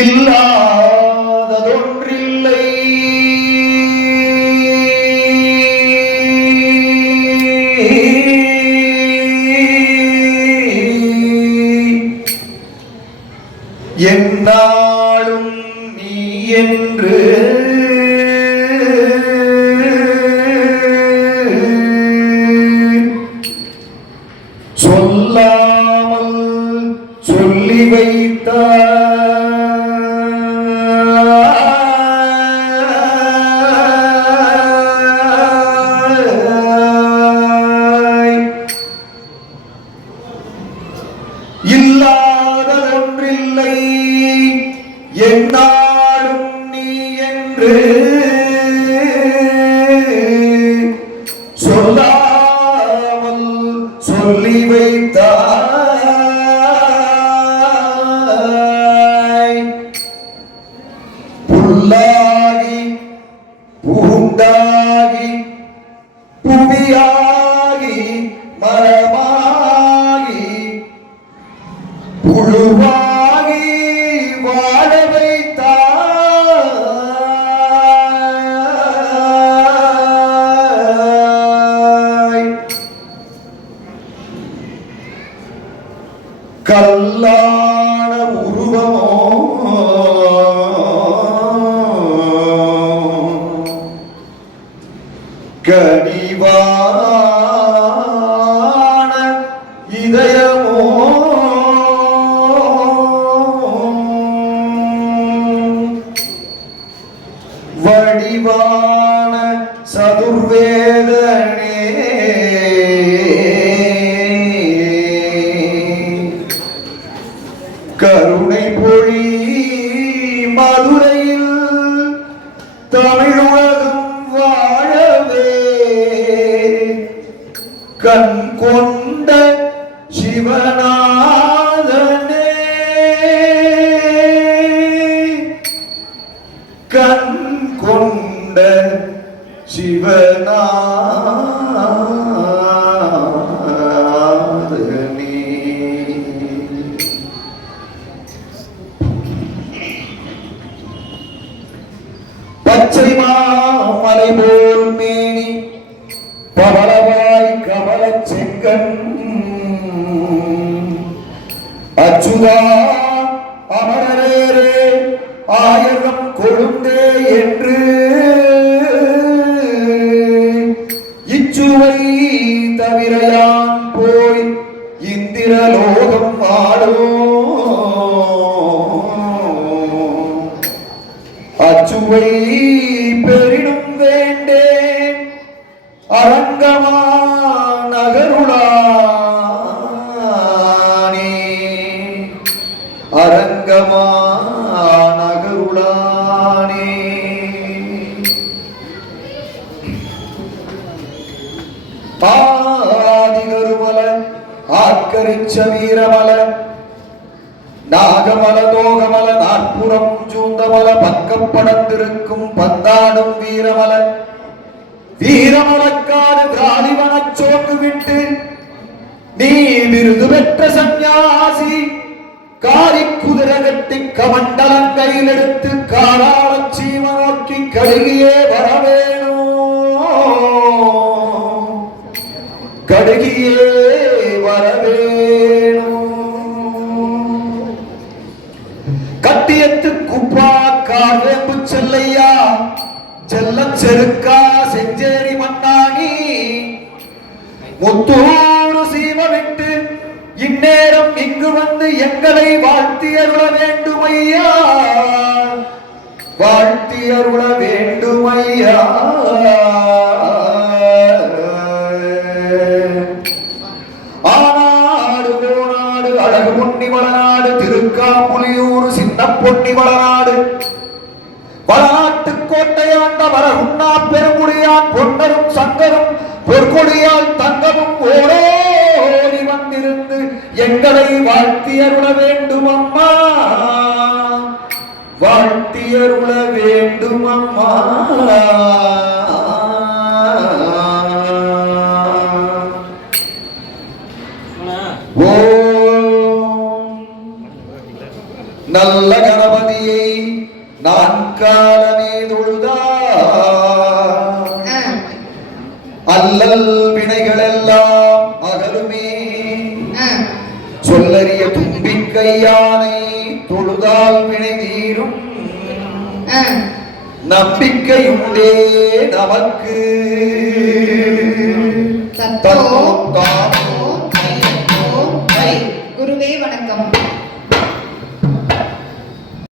இல்லாததொன்றில்லை. என்னாலும் இல்லாததொன்றில்லை. என்னாலும் நீ என்று சொல்லாமல் சொல்லி வைத்தாய். புல்லாகி பூண்டாகி புழுவாகி வாழ வைத்தாய். கல்லான உருவமோ? கனிவான தமிழுலகம் வாழவே கண் கொண்ட சிவநாதனே மாமலை மேனி பவளவாய் கமல செங்கன் அச்சுதா அமரரேரே ஆயிரம் கொழுந்தே என்று. இச்சுவை தவிரையான் போய் இந்திரலோகம் ஆடும். அச்சுவை அரங்கமா நகருளானே அரங்கமா நகருளானே பாதிகருமல ஆக்கரிச்ச வீரமல நாகமல தோகமல நாற்புறம் சூந்தமல பக்கம் படந்திருக்கும் பந்தாடும் வீரமல வீரமல விருது பெற்ற சந்நியாசி காரி குதிரகட்டி கமண்டலம் கையில் எடுத்து காராள சீம நோக்கி கழுகியே வரவேணும். கடுகியே வரவேணும். கட்டியத்து குப்பா காவேம்பு செல்லையா செல்ல செருக்கா செஞ்சேரி மன்னானி முத்து இந்நேரம் இங்கு வந்து எங்களை வாழ்த்தியருள வேண்டுமையா? வாழ்த்தியருள வேண்டுமையா? ஆனாடு போனாடு அழகு பொன்னி வளநாடு திருக்காப்புலியூர் சின்ன பொன்னி வளநாடு. வளநாட்டு கோட்டையாண்ட வரகுண்ணா பெருமுடியான் பொன்னரும் சங்கரும் பொற்கொடியால் எங்களை வாழ்த்தி அருள வேண்டும் அம்மா. வாழ்த்தி அருள வேண்டும் அம்மா. நல்ல கணபதியை நான் காலமே தொழுது சொல்லறிய தும்பிக்கையானை தொழுதால் வினை தீரும் ஆ. நம்பிக்கையுண்டே நமக்கு தத்தோ